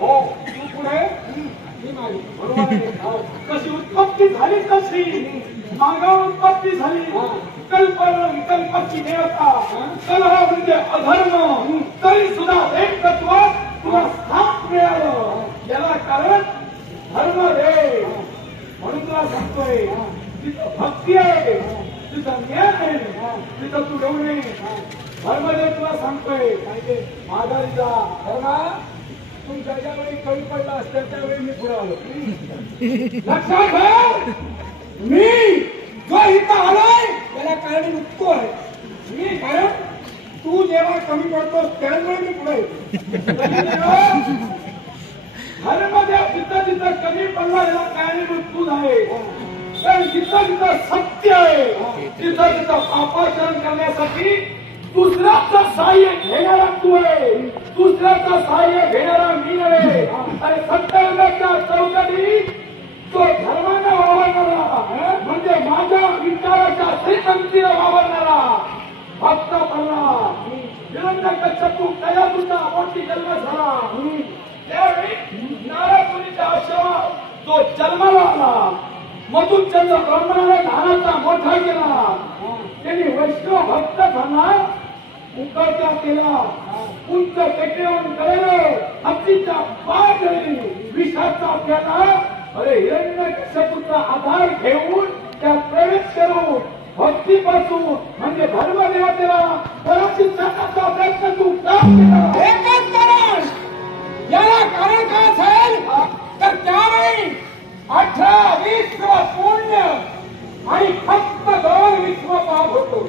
हो तू पुढे मी मागे बरोबर आहे. कशी उत्पत्ती झाली कशी मागा उत्पत्ती झाली कल्पना विकल्पाची देवता कलह म्हणजे अधर्म तरी सुद्धा एक तत्व तुला स्थान मिळालं याला कारण धर्म रे म्हणून तुला सांगतोय तिथं भक्ती आहे तिथं ज्ञान आहे तिथं तू डोळे धर्मदेव तुला सांगतोय माघारी जा धर्मा तुमच्या ज्यावेळी कमी पडला असत्या त्यावेळी मी पुढे आलो लक्षात ठेव मी जो इथं आलोय त्याला कारण उत्तो आहे मी कारण तू जेव्हा कमी पडतोस त्यावेळी मी पुढे धर्मदेव जिथं जिथं कमी पडला याला कारणीभूत तूच आहे कारण जिथं जिथं सत्य आहे तिथं तिथं पापाचरण करण्यासाठी दुसऱ्याचं सहाय्य घेणारा तू आहे दुसऱ्याचं सहाय्य घेणारा मी नव्हे आणि सत्याच्या चौकटी तो धर्माने वावरणारा म्हणजे माझ्या विचाराच्या श्रीपंक्तीने वावरणारा भक्त बनला हिरण्यकश्यपू कयातूचा मोठी जन्म झाला त्यावेळी नारदमुनीच्या आश्रमात जो जन्माला आला मधुचंद्र ब्राह्मणाने लहानाचा मोठा केला त्यांनी वैष्णव भक्त झाला उकळत्या केला उंच टेकडीवर करेल हत्तीच्या पाय धरली विषाचा प्याला अरे हिरण्यकश्यपूचा आधार घेऊन त्या प्रवेश करून भक्तीपासून म्हणजे धर्मदेवतेला पराजित करण्याचा प्रयत्न तू का केला एकच कारण याला कारण काय असेल तर त्यावेळी 18-20 पुण्य आणि फक्त 2 विश्व पाप होतो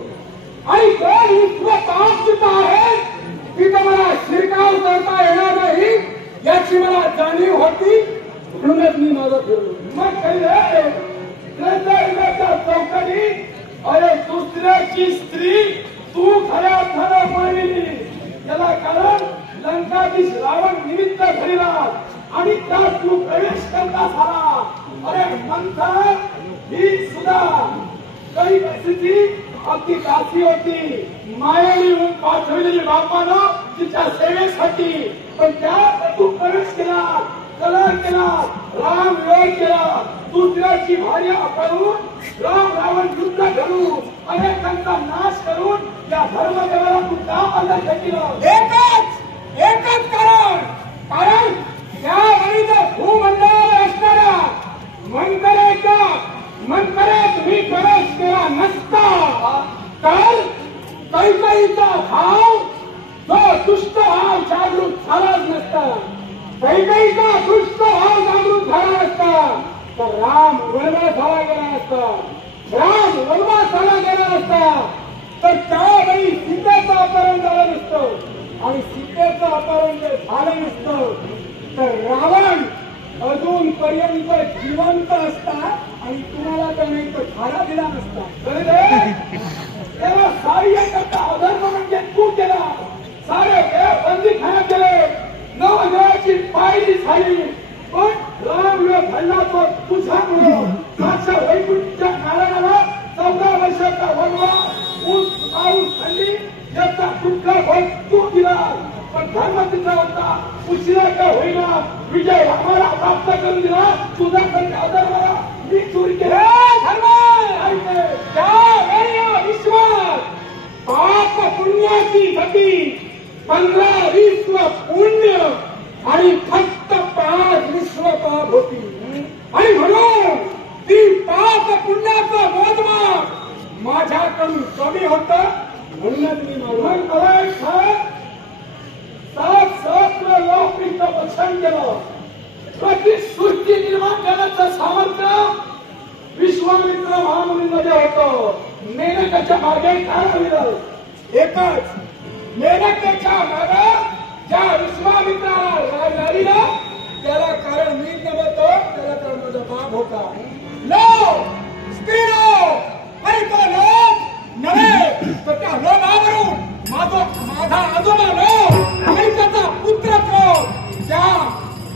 आणि 2 विश्व पाप सुद्धा आहेत तिथं मला शिरकाव करता येणार नाही याची मला जाणीव होती म्हणूनच मी माझं फिरलो मग त्रेतायुगाच्या चौकटी अरे दुसऱ्याची स्त्री तू खऱ्या अर्थानं पळविली त्याला कारण लंकाधीश रावण निमित्त घडला आणि त्यात तू प्रवेश करता झाला अरे मंथन ही सुद्धा काही परिस्थिती अगदी काशी होती मायावी पाठवलेली बापानं तिच्या सेवेसाठी पण त्यात तू प्रवेश केला कला केला राम विरोध केला दुसऱ्याची भार्या करून राम रावण युद्ध घडून अनेकांचा नाश करून या धर्मदेवाला तू का आदर केलं एकच कारण त्यावेळीचा भूमंडळावर असणाऱ्या मंतरेत मी प्रवेश केला नसता तर कैकईचा भाव जो दुष्ट भाव जागृत झालाच नसता कैकईचा दुष्ट भाव जागृत झाला नसता तर राम वनवासाला गेला नसता तर त्यावेळी सीतेचं अपहरण झालं नसतं आणि सीतेचं अपहरण जर झालं नसतं तर रावण अजून पर्यंत जिवंत असता आणि तुम्हाला त्याने खाडा दिला नसता त्याला सहाय्य करता अधर्म म्हणजे तू केला सारे बंदी खाण्यात गेले नवदेवाची पायरी झाली पण राम घडला तो तुझ्यामुळे माझ्या वैकुंठच्या कारणाला 14 वर्षाचा वनवास ऊस पाऊस थंडी याचा कुठला भोग तू दिला पण धर्म तिचा होता उशिरा का होईना विजय आम्हाला प्राप्त करून दिला तुझा अधर्माला मी चोरी केली विश्वास पाप पुण्याची गती 15-20 पुण्य आणि फक्त 5 विश्व पाप होती आणि म्हणून ती पाप पुण्याचं मोजमाप माझ्याकडून कमी होत म्हणूनच मी म्हणून 7 सहस्र लोक इथं पक्षण केलं प्रति सृष्टी निर्माण करण्याचं सामर्थ्य विश्वामित्र महामुनीमध्ये होतं मेनकाच्या मागे काय मिळालं एकच मेनकेच्या मागे ज्या विश्वामित्राला झाली ना त्याला कारण मी नव्हतो त्याला कारण माझा बाप होता लोक स्त्री लोक आणि तो लोक नव्हे तर त्या लोकावरून माझा आजोबा लोक आणि त्याचा पुत्र त्या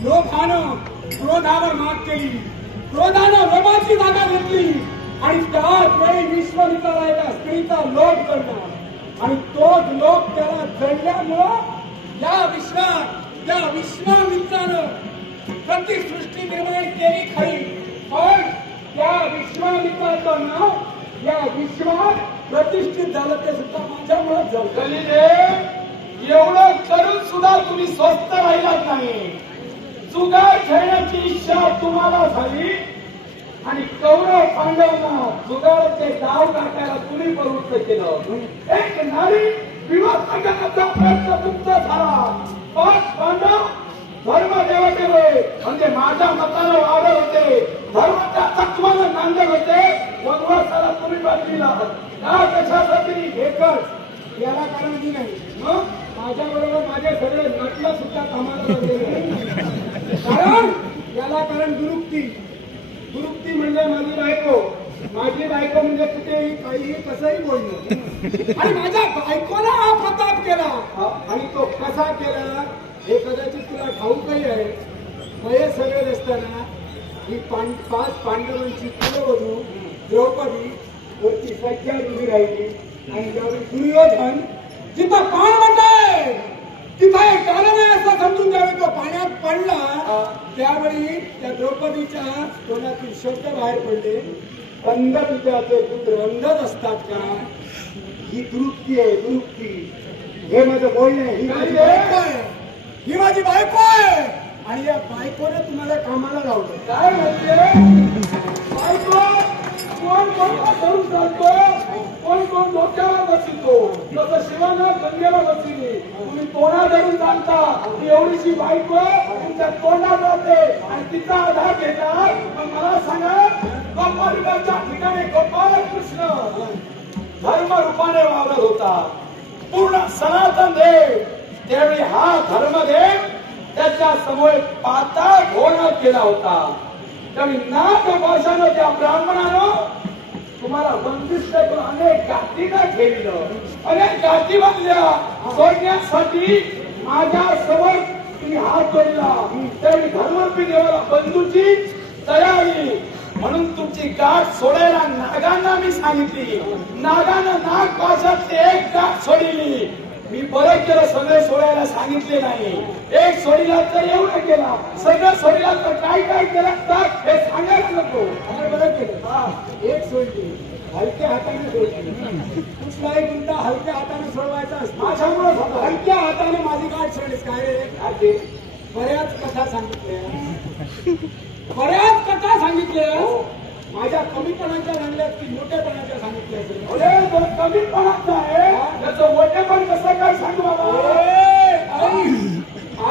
लोकानं क्रोधावर मात केली क्रोधानं लोकांची जागा घेतली आणि त्याच वेळी विश्वामित्राला एका स्त्रीचा लोभ करणार आणि तोच लोक त्याला जडल्यामुळं या विश्वात या विश्वामित्रानं प्रतिसृष्टी निर्माण केली खरी, पण त्या विश्वामित्राचं नाव या विश्वात प्रतिष्ठित झालं ते सुद्धा माझ्यामुळेच झालं. एवढं करून सुद्धा तुम्ही स्वस्थ राहिलात नाही. जुगार खेळण्याची इच्छा तुम्हाला झाली आणि कौरव पांडवांना जुगाराचे डाव टाकायला तुम्ही प्रवृत्त केलं. एक नारी विवाह करण्याचा प्रयत्न तुमचा झाला. 5 पांडव धर्मदेवाचे म्हणजे माझ्या मताला वाढत होते, धर्माच्या तत्वाला नांदत होते. वनवासाला तुम्ही बदलीला का कशासाठी? एकच, याला कारण की नाही मग माझ्या बरोबर माझे सगळे नटलं सुद्धा कामाला लागलेले. कारण याला कारण दुरुक्ती. दुरुक्ती म्हणजे माझी बायको म्हणजे कुठेही काहीही कसंही बोलणं. आणि माझ्या बायकोला हा प्रताप केला. आणि तो कसा केला हे कदाचित तुला ठाऊकही आहे. वय सगळे असताना ही 5 पांडवांची कुलवधू द्रौपदी वरती सज्जाद उभी राहिली आणि त्यावेळी दुर्योधन जिथं पाण म्हणताय तिथं एक कारण आहे असं समजून त्यावेळी तो पाण्यात पडला. त्यावेळी त्या द्रौपदीच्या तोंडातून शब्द बाहेर पडले, अंध पित्याचे पुत्र अंधच असतात का? ही दुरुक्ती आहे, दुरुक्ती. हे माझं बोलणं आहे. ही माझी बायको आहे, ही माझी बायको आहे आणि या बायकोने तुम्हाला कामाला लावलं. काय म्हणते बायको? कोण कोण धरून चालतो, कोण कोण डोक्यावर बसतो. जसं शिवाना गंगेला बसली, तुम्ही तोंडा धरून चालता. ती एवढीशी बायको तुमच्या तोंडात जाते आणि तिचा आधार घेतात. मग मला सांगा, गोपाळच्या ठिकाणी गोपाळ कृष्ण धर्म रूपाने वावरत होता, पूर्ण सनातन देव. त्यावेळी हा धर्मदेव त्याच्या समोर पाताळ घोळणं केला होता. त्यावेळी नाग भाषानं त्या ब्राह्मणानं तुम्हाला बंदिस्त करून अनेक गाठीला ठेवलं, अनेक गाठी बांधल्या. सोडण्यासाठी माझ्या समोर तुम्ही हात जोडला. त्यावेळी धर्मरूपी देवाला बंधूची तयारी म्हणून तुमची गाठ सोडायला नागांना मी सांगितली. नागानं नाग भाषातली एक गाठ सोडली. मी बरं केलं सगळे सोडायला सांगितले नाही. एक सोडीला तर एवढं केला, सगळं सोडीला तर काय काय केलं हे सांगायला नको. बरं केलं, एक सोडली, हलक्या हाताने सोडली. कुठलाही गुंडा हलक्या हाताने सोडवायचा असतो. माझ्यामुळे हलक्या हाताने माझी गाठ सोडलीस काय रे? बऱ्याच कथा सांगितल्या, बऱ्याच कथा सांगितल्या. माझ्या कमीपणाच्या सांगल्यात की मोठेपणाच्या सांगितल्या. कमीपणाचा आहे त्याचं मोठेपण कसं काय सांगू बाबा?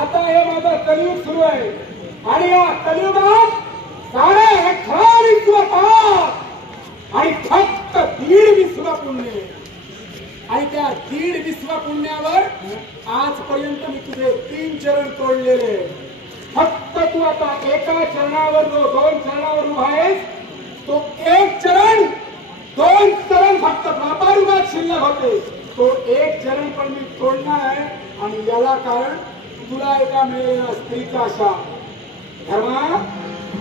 आता हे माझं कलियुग सुरू आहे आणि या कलियुगात 18 विश्व आणि फक्त 1.5 विश्व पुण्य. आणि त्या 1.5 विश्व पुण्यावर आजपर्यंत मी तुझे 3 चरण तोडलेले. फक्त तू आता एका चरणावर जो 2 चरणावर उभा आहेस तो 1 चरण 2 चरण फक्त व्यापारीवाद शिल्लक होते. तो 1 चरण पण मी तोडणार आहे. आणि याला कारण तुला एका मिळेल स्त्रीचा आशा. धर्मा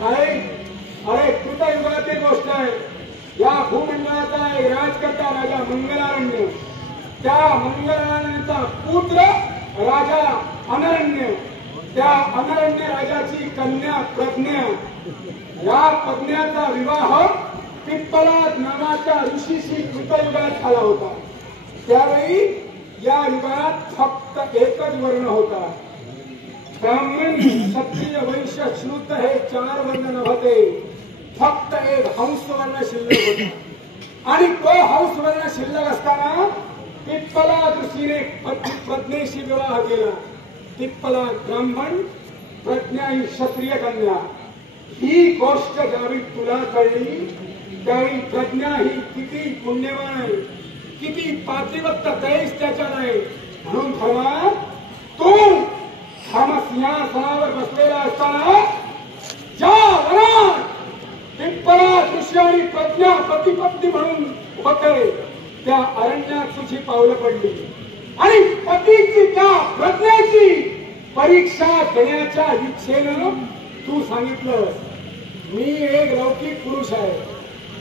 अरे कृतयुगाची गोष्ट आहे. या भूमंडळाचा एक राजकर्ता राजा मंगलारण्य, त्या मंगलारण्याचा पुत्र राजा अनरण्य, त्या अनरण्य राजाची कन्या प्रज्ञा. या प्रज्ञाचा विवाह पिप्पलाद नावाच्या ऋषीशी कृतयुगात झाला होता. त्यावेळी या युगात फक्त एकच वर्ण होता. ब्राह्मण, क्षत्रिय, वैश्य, श्रुत हे 4 वर्ण नव्हते. फक्त एक हंस वर्ण शिल्लक होता. आणि तो हंस वर्ण शिल्लक असताना पिप्पलाद ऋषीने प्रज्ञेशी विवाह केला. पिप्पलाद ब्राह्मण, प्रज्ञा ही क्षत्रिय कन्या. ही गोष्ट ज्यावेळी तुला कळली त्यावेळी प्रज्ञा ही किती पुण्यवान आहे, किती पातिव्रत्य दैस त्याच्यात आहे. म्हणून धर्मा तू धर्मसिंहासनावर बसलेला असताना ज्या वनात पिप्पलाद ऋषी आणि प्रज्ञा पतिपत्नी म्हणून होते त्या अरण्यात तुझी पावलं पडली. आणि पतीची त्या प्रज्ञेची परीक्षा घेण्याच्या इच्छेनं तू सांगितलं मी एक लौकिक पुरुष आहे.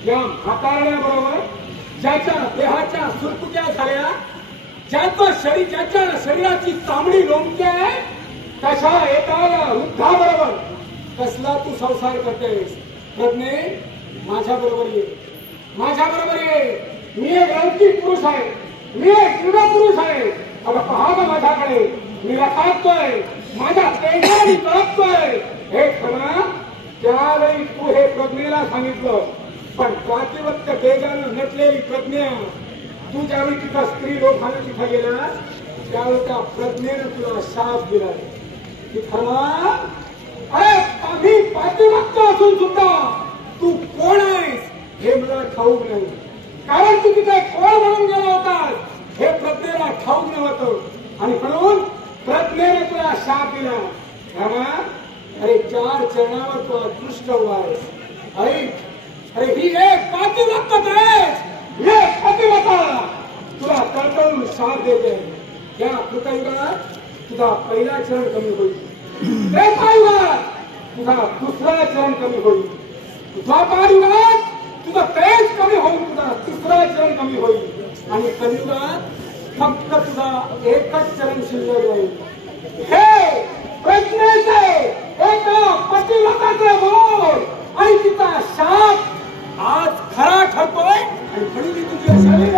या म्हातारण्याबरोबर ज्याच्या देहाच्या सुरकुत्या झाल्या, ज्याच्या शरीराची चामडी लोंबते आहे कशा एका वृद्धाबरोबर कसला तू संसार करतेस? प्रज्ञे, माझ्या बरोबर ये, माझ्या बरोबर ये. मी एक लौकिक पुरुष आहे, मी एक युवा पुरुष आहे. अगं पहा ना माझ्याकडे, मी रसाळतोय, माझ्या तेजाने तळपतोय. हे खरं त्यावेळी तू हे प्रज्ञेला सांगितलं, पण प्रातिपत्य तेजानं नटलेली प्रज्ञा तू ज्यावेळी तिथं स्त्री लोकांना तिथं गेला त्यावेळी त्या प्रज्ञेनं तुला शाप दिला की खरं अरे आम्ही प्रातिपत्य असून सुद्धा तू कोण आहेस हे मला ठाऊक नाही. कारण तू तिथे कोण म्हणून गेला होतास हे प्रज्ञेला ठाऊक नव्हतं आणि म्हणून प्रज्ञेने तुला शाप दिला. अरे 4 चरणावर तू दृष्ट आहेस. अरे ही एक पातिव्रत आहे, हे पतिव्रता तुला तळतळून शाप देते. या कृतयुगात तुझा पहिला चरण कमी होईल, त्रेतायुगात तुझा दुसरा चरण कमी होईल, द्वापारयुगात तुझा तेज कमी होईल, तुझा तिसरा चरण कमी होईल आणि कलियुगात फक्त तुझा एकच चरण शिल्लक राहील. हे प्रज्ञेचे एका पतिव्रताचे बोल आणि तिचा शाप आज खरा ठरतोय आणि म्हणून मी तुझी शरीर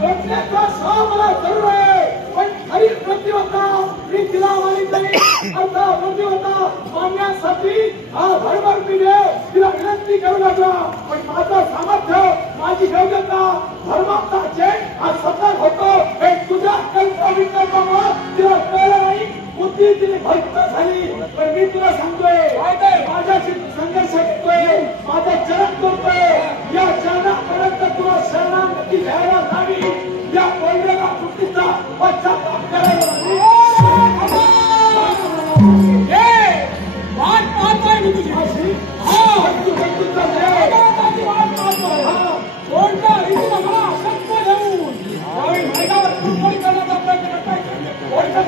प्रज्ञेचा शाप मला जरूर आहे. पण खरी प्रतिवता मी तिला मानित नाही. अर्धा प्रतिवता मानण्यासाठी हा धर्म तिला विनंती करू लागला. पण माझं सामर्थ्य, माझी योग्यता, धर्माचे हा सतत होतो हे तुझ्या कल्पविकल्पामुळे तिला कळलं नाही. बुद्धी तिने भक्त झाली. पण मी तुला सांगतोय माझ्याशी संघर्ष करतोय, माझा चरण करतोय. या चरणापर्यंत तुला शरणागती घ्यायला जावी, या बोललेल्या चुकीचा पश्चाताप करायला वाट पाहतोय मी तुझी. कोणत्या रीतीनं मला अशक्त घेऊन त्यावेळी मैदानावर कुरघोडी करण्याचा प्रयत्न करताय. कोणत्या